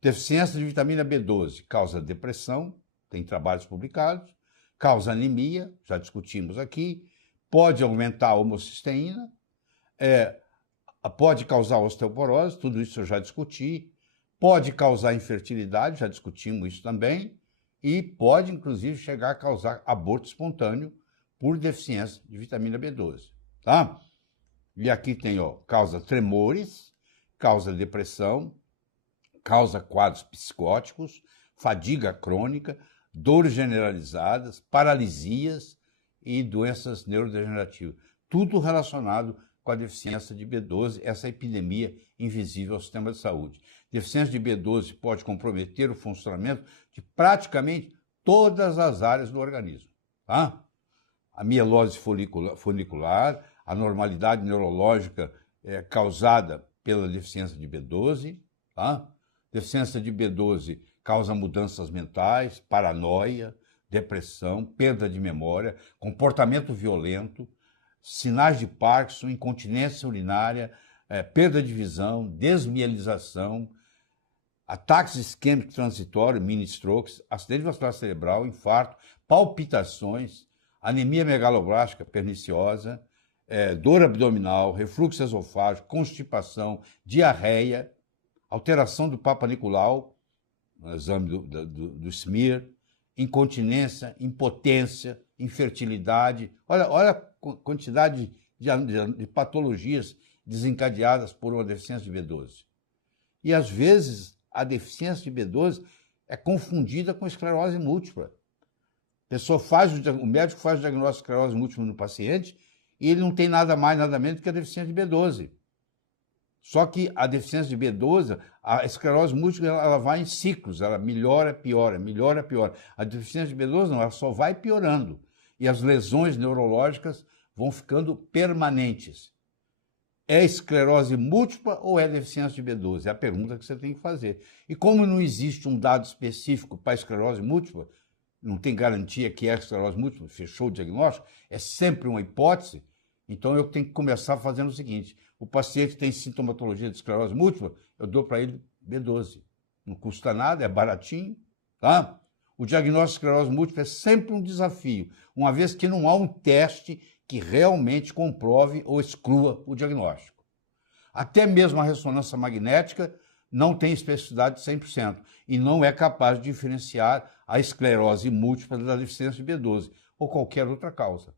Deficiência de vitamina B12 causa depressão, tem trabalhos publicados, causa anemia, já discutimos aqui, pode aumentar a homocisteína, pode causar osteoporose, tudo isso eu já discuti, pode causar infertilidade, já discutimos isso também, e pode, inclusive, chegar a causar aborto espontâneo por deficiência de vitamina B12, tá? E aqui tem, ó, causa tremores, causa depressão, causa quadros psicóticos, fadiga crônica, dores generalizadas, paralisias e doenças neurodegenerativas. Tudo relacionado com a deficiência de B12, essa epidemia invisível ao sistema de saúde. Deficiência de B12 pode comprometer o funcionamento de praticamente todas as áreas do organismo, tá? A mielose folicular, a normalidade neurológica causada pela deficiência de B12, tá? Deficiência de B12 causa mudanças mentais, paranoia, depressão, perda de memória, comportamento violento, sinais de Parkinson, incontinência urinária, perda de visão, desmielização, ataques isquêmicos transitórios, mini-strokes, acidente vascular cerebral, infarto, palpitações, anemia megaloblástica perniciosa, dor abdominal, refluxo esofágico, constipação, diarreia, alteração do Papa Nicolau, no exame do smear, incontinência, impotência, infertilidade. Olha a quantidade de patologias desencadeadas por uma deficiência de B12. E, às vezes, a deficiência de B12 é confundida com esclerose múltipla. O médico faz o diagnóstico de esclerose múltipla no paciente e ele não tem nada mais, nada menos que a deficiência de B12. Só que a deficiência de B12, a esclerose múltipla, ela vai em ciclos, ela melhora, piora, melhora, piora. A deficiência de B12 não, ela só vai piorando. E as lesões neurológicas vão ficando permanentes. É esclerose múltipla ou é deficiência de B12? É a pergunta que você tem que fazer. E como não existe um dado específico para a esclerose múltipla, não tem garantia que é esclerose múltipla, fechou o diagnóstico, é sempre uma hipótese, então eu tenho que começar fazendo o seguinte: o paciente tem sintomatologia de esclerose múltipla, eu dou para ele B12. Não custa nada, é baratinho, tá? O diagnóstico de esclerose múltipla é sempre um desafio, uma vez que não há um teste que realmente comprove ou exclua o diagnóstico. Até mesmo a ressonância magnética não tem especificidade de 100% e não é capaz de diferenciar a esclerose múltipla da deficiência de B12 ou qualquer outra causa.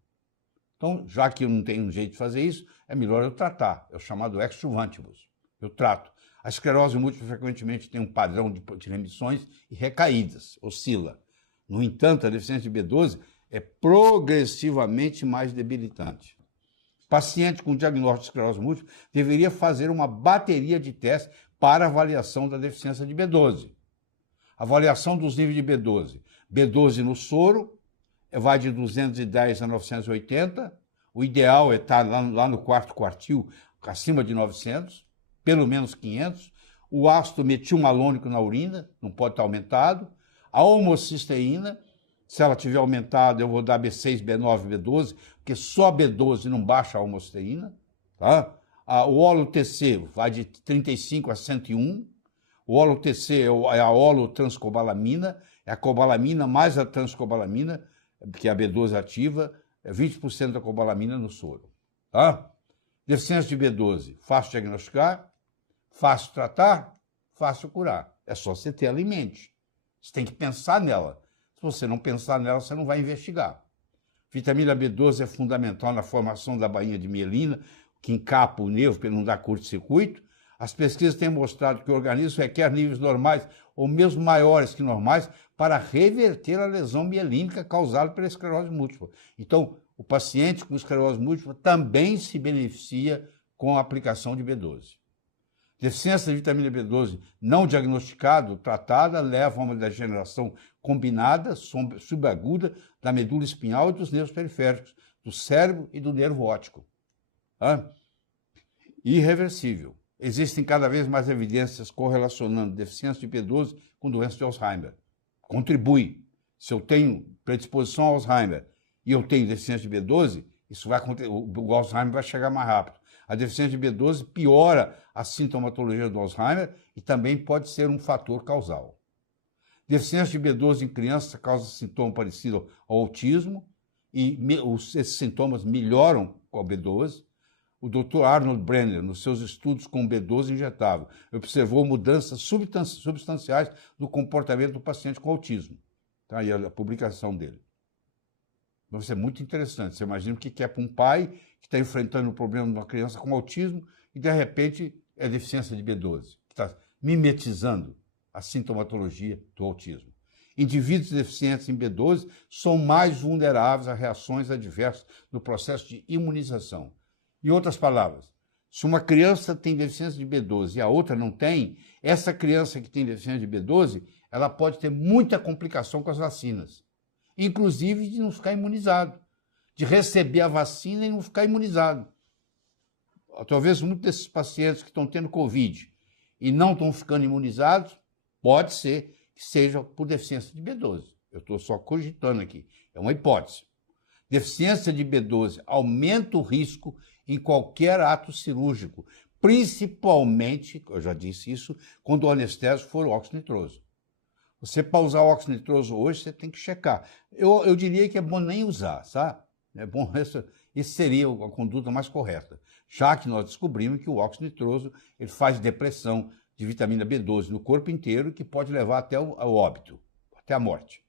Então, já que eu não tenho um jeito de fazer isso, é melhor eu tratar. É o chamado extravantibus. Eu trato. A esclerose múltipla frequentemente tem um padrão de remissões e recaídas, oscila. No entanto, a deficiência de B12 é progressivamente mais debilitante. Paciente com diagnóstico de esclerose múltipla deveria fazer uma bateria de testes para avaliação da deficiência de B12. Avaliação dos níveis de B12. B12 no soro vai de 210 a 980. O ideal é estar lá no quarto quartil, acima de 900, pelo menos 500. O ácido metilmalônico na urina não pode estar aumentado. A homocisteína, se ela tiver aumentado, eu vou dar B6, B9, B12, porque só B12 não baixa a homocisteína. Tá? O holo-TC vai de 35 a 101. O holo-TC é a holotranscobalamina, é a cobalamina mais a transcobalamina, que é a B12 ativa, é 20% da cobalamina no soro. Tá? Deficiência de B12, fácil diagnosticar, fácil tratar, fácil curar. É só você ter ela em mente. Você tem que pensar nela. Se você não pensar nela, você não vai investigar. Vitamina B12 é fundamental na formação da bainha de mielina, que encapa o nervo para ele não dar curto-circuito. As pesquisas têm mostrado que o organismo requer níveis normais ou mesmo maiores que normais para reverter a lesão mielínica causada pela esclerose múltipla. Então, o paciente com esclerose múltipla também se beneficia com a aplicação de B12. Deficiência de vitamina B12 não diagnosticada, tratada, leva a uma degeneração combinada, subaguda, da medula espinhal e dos nervos periféricos, do cérebro e do nervo óptico. Irreversível. Existem cada vez mais evidências correlacionando deficiência de B12 com doença de Alzheimer. Contribui. Se eu tenho predisposição ao Alzheimer e eu tenho deficiência de B12, isso vai acontecer, o Alzheimer vai chegar mais rápido. A deficiência de B12 piora a sintomatologia do Alzheimer e também pode ser um fator causal. Deficiência de B12 em crianças causa sintoma parecido ao autismo e esses sintomas melhoram com a B12. O Dr. Arnold Brenner, nos seus estudos com B12 injetável, observou mudanças substanciais no comportamento do paciente com autismo. Tá aí a publicação dele. Então, isso é muito interessante. Você imagina o que é para um pai que está enfrentando o problema de uma criança com autismo e, de repente, é deficiência de B12, que está mimetizando a sintomatologia do autismo. Indivíduos deficientes em B12 são mais vulneráveis a reações adversas no processo de imunização. Em outras palavras, se uma criança tem deficiência de B12 e a outra não tem, essa criança que tem deficiência de B12, ela pode ter muita complicação com as vacinas, inclusive de não ficar imunizado, de receber a vacina e não ficar imunizado. Talvez muitos desses pacientes que estão tendo Covid e não estão ficando imunizados, pode ser que seja por deficiência de B12. Eu estou só cogitando aqui, é uma hipótese. Deficiência de B12 aumenta o risco em qualquer ato cirúrgico, principalmente, eu já disse isso, quando o anestésico for o óxido nitroso. Você, para usar o óxido nitroso hoje, você tem que checar. Eu diria que é bom nem usar, sabe? É bom, isso seria a conduta mais correta, já que nós descobrimos que o óxido nitroso ele faz depressão de vitamina B12 no corpo inteiro, que pode levar até ao óbito, até a morte.